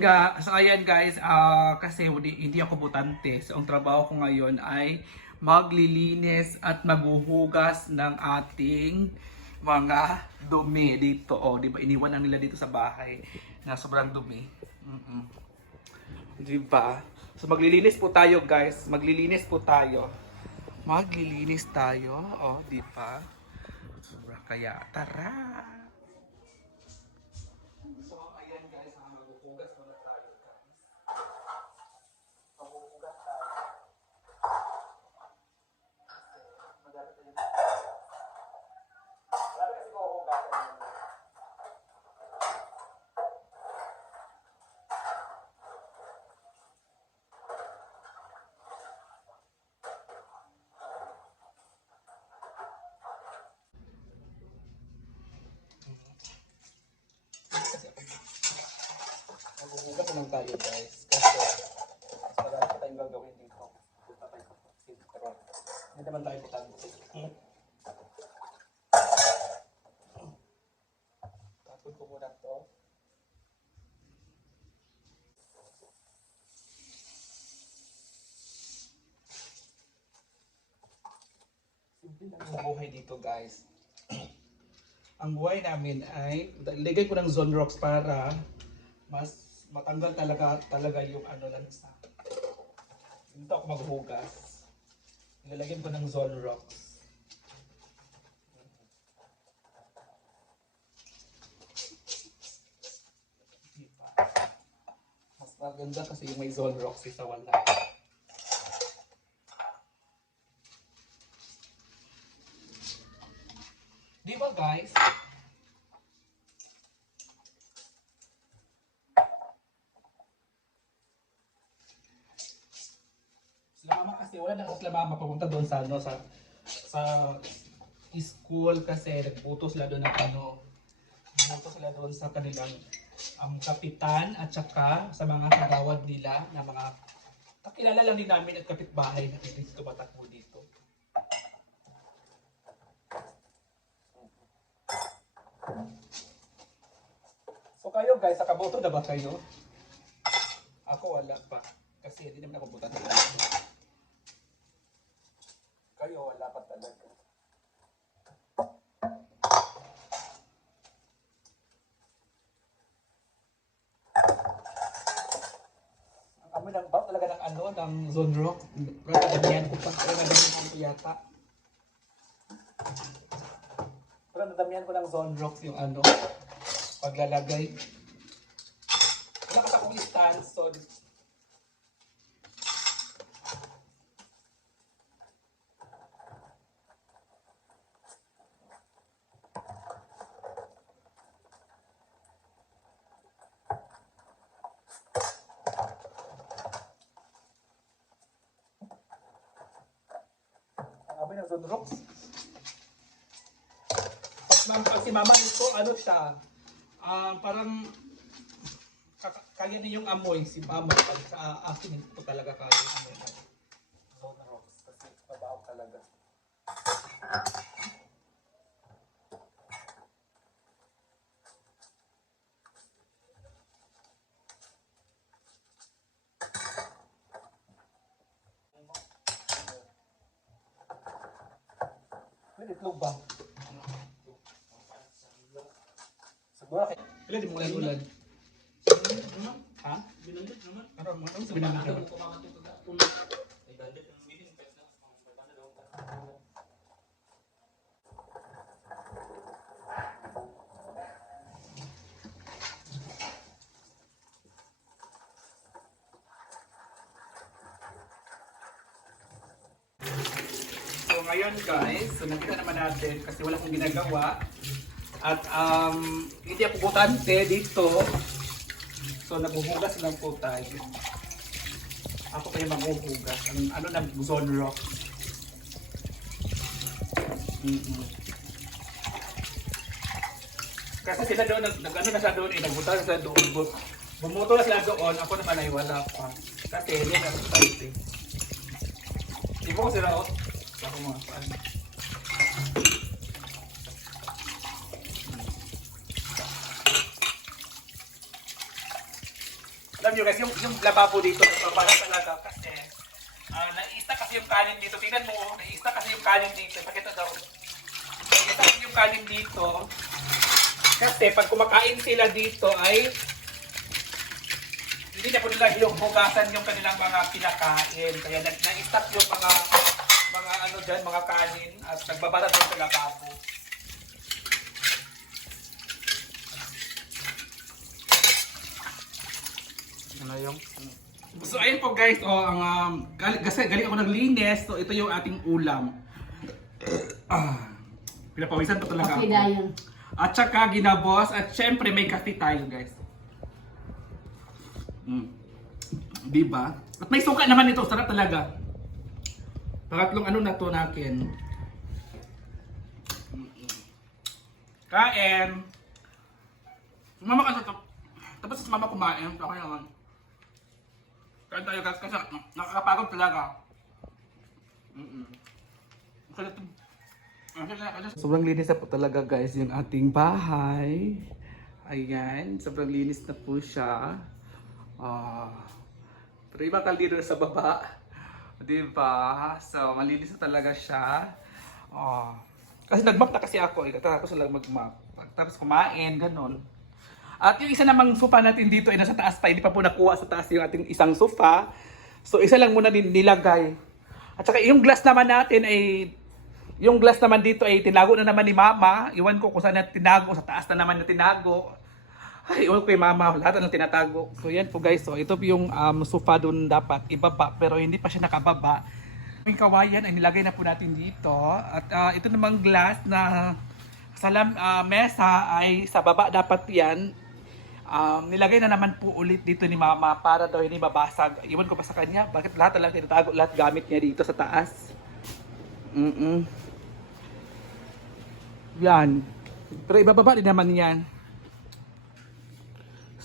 ga, so ayan guys, ah, kasi hindi, hindi ako butante. So ang trabaho ko ngayon ay maglilinis at maghuhugas ng ating mga dumi dito. Oh, di ba? Iniwan nila dito sa bahay na sobrang dumi. Mm-mm. Di ba? So maglilinis po tayo guys. Maglilinis po tayo. Maglilinis tayo. Oh, di ba? Kaya. Tara! So, ayan guys, ah, maghuhugas muna tayo guys. Maghuhugas tayo. Madami tayo. Marami kasi mahuhugasan yun. Maghuhugas naman tayo guys. Kasi mas marami tayong gagawin dito. Punta tayo sa Pero hindi naman tayo butante. Hmm? Tapos ko muna to. Simple lang ang buhay dito guys. ang buhay namin ay, ligay ko ng zone rocks para mas matanggal talaga talaga yung ano lang sa dito ako maghugas. Nilalagyan ko ng Diba? mas maganda kasi yung may zone rocks isa wala. Di ba guys Sila mama kasi wala na sila mama papunta doon sa ano sa sa school kasi nagbuto sila doon ng ano nagbuto sila doon sa kanilang um, kapitan at saka sa mga kagawad nila na mga kakilala lang din namin at kapitbahay na dito tumatakbo dito. So kayo guys, sa kaboto na ba kayo? Ako wala pa. Kasi hindi naman ako butan. Kayo wala pa talaga. Ang amoy ng bawt talaga ng ano, ng. Pero nadamihan ko pa. Nadamihan ko yata. Pero nadamihan ko ng zone rock yung ano, paglalagay. Wala kasi akong stand, so Rocks. Pag, ma'am, pag si mama nito, ano siya, ah, parang kaya niya yung amoy si mama. Pag sa akin, ito talaga kaya yung amoy rocks. Kasi mabaho talaga. Itlog ba? Siguro kay... Pila di mo ulan ulan. Ha? Ano mo? Ano binanggit? So ngayon guys, so nakita naman natin kasi wala akong ginagawa. At um, hindi ako butante dito. So naghuhugas lang po tayo. Ako yung maghuhugas. Ang, ano na, zone mm Kasi sila doon, nag, nag- ano na siya doon, eh, nagbuta na sila doon. Bu- Bumuto na sila doon, ako naman ay wala pa. Kasi hindi na butante. Hindi ko sila, oh. Ako mga paan. Alam nyo guys, yung, yung lababo dito, para talaga kasi ah naista kasi yung kanin dito. Tingnan mo, naista kasi yung kanin dito. Pakita daw. Naista kasi yung kanin dito. Kasi pag kumakain sila dito ay hindi na po nila hinuhugasan yung kanilang mga kinakain. Kaya nag na-stop yung mga mga ano dyan, mga kanin at nagbabara doon sa lababo. Ano yung? So ayun po guys, oh, ang um, gal- kasi galing ako naglinis, so ito yung ating ulam. ah, pinapawisan pa talaga Okay, ako. Dayan. At saka ginabos at syempre may kape tayo guys. Mm. Diba? At may suka naman ito, sarap talaga. Pangatlong ano na to nakin. Kain. Mama ka to. Tapos sa mama kumain, so ako naman. Kain tayo guys kasi nakakapagod talaga. Mm-mm. Kasi Sobrang linis na po talaga guys yung ating bahay. Ayan, sobrang linis na po siya. Ah, pero ibang kaldero sa baba. Diba? So, malinis na talaga siya. Ah, kasi nagmap na kasi ako. Eh, tapos lang magmap. Tapos kumain, ganun. At yung isa namang sofa natin dito ay nasa taas pa. Hindi pa po nakuha sa taas yung ating isang sofa. So, isa lang muna nilagay. At saka yung glass naman natin ay yung glass naman dito ay tinago na naman ni Mama. Iwan ko kung saan na tinago. Sa taas na naman na tinago. Ay, iwan ko kay Mama. Lahat na tinatago. So yan po guys. So ito po yung um, sofa doon dapat ibaba. Pero hindi pa siya nakababa. Yung kawayan ay nilagay na po natin dito. At ah, ito namang glass na sa lam, ah, mesa ay sa baba dapat yan. Um, nilagay na naman po ulit dito ni Mama para daw hindi mabasag. Iwan ko pa sa kanya. Bakit lahat talaga tinatago lahat gamit niya dito sa taas. Mm-mm. Yan. Pero ibababa din naman yan.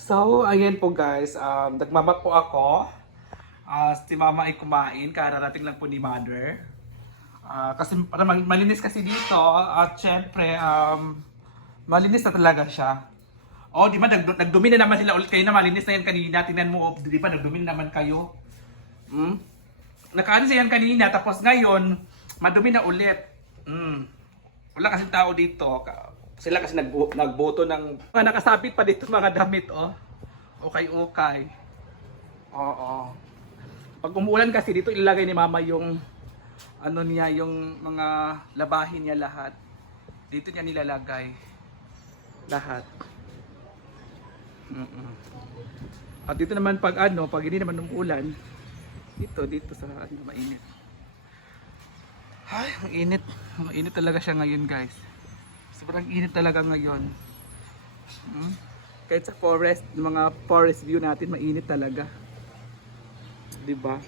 So, ayan po guys. Um, nagmamap po ako. Ah, si mama ay kumain. Kararating lang po ni mother. Ah, kasi para mal- malinis kasi dito. At syempre, um, malinis na talaga siya. Oh, di ba nag nagdumi na naman sila ulit kayo na malinis na yan kanina. Tingnan mo, oh, di ba nagdumi na naman kayo. Hmm? Nakaano siya yan kanina tapos ngayon madumi na ulit. Mm. Wala kasi tao dito. Sila kasi nag nagboto ng mga nakasabit pa dito mga damit oh. Okay, okay. Oo. Pag umuulan kasi dito ilalagay ni mama yung ano niya yung mga labahin niya lahat. Dito niya nilalagay. Lahat. Mm-mm. At dito naman pag ano, pag hindi naman umuulan, dito, dito sa ano, mainit. Ay, ang init. Ang init talaga siya ngayon, guys. Sobrang init talaga ngayon. Hmm? Kahit sa forest, mga forest view natin, mainit talaga. 'Di ba?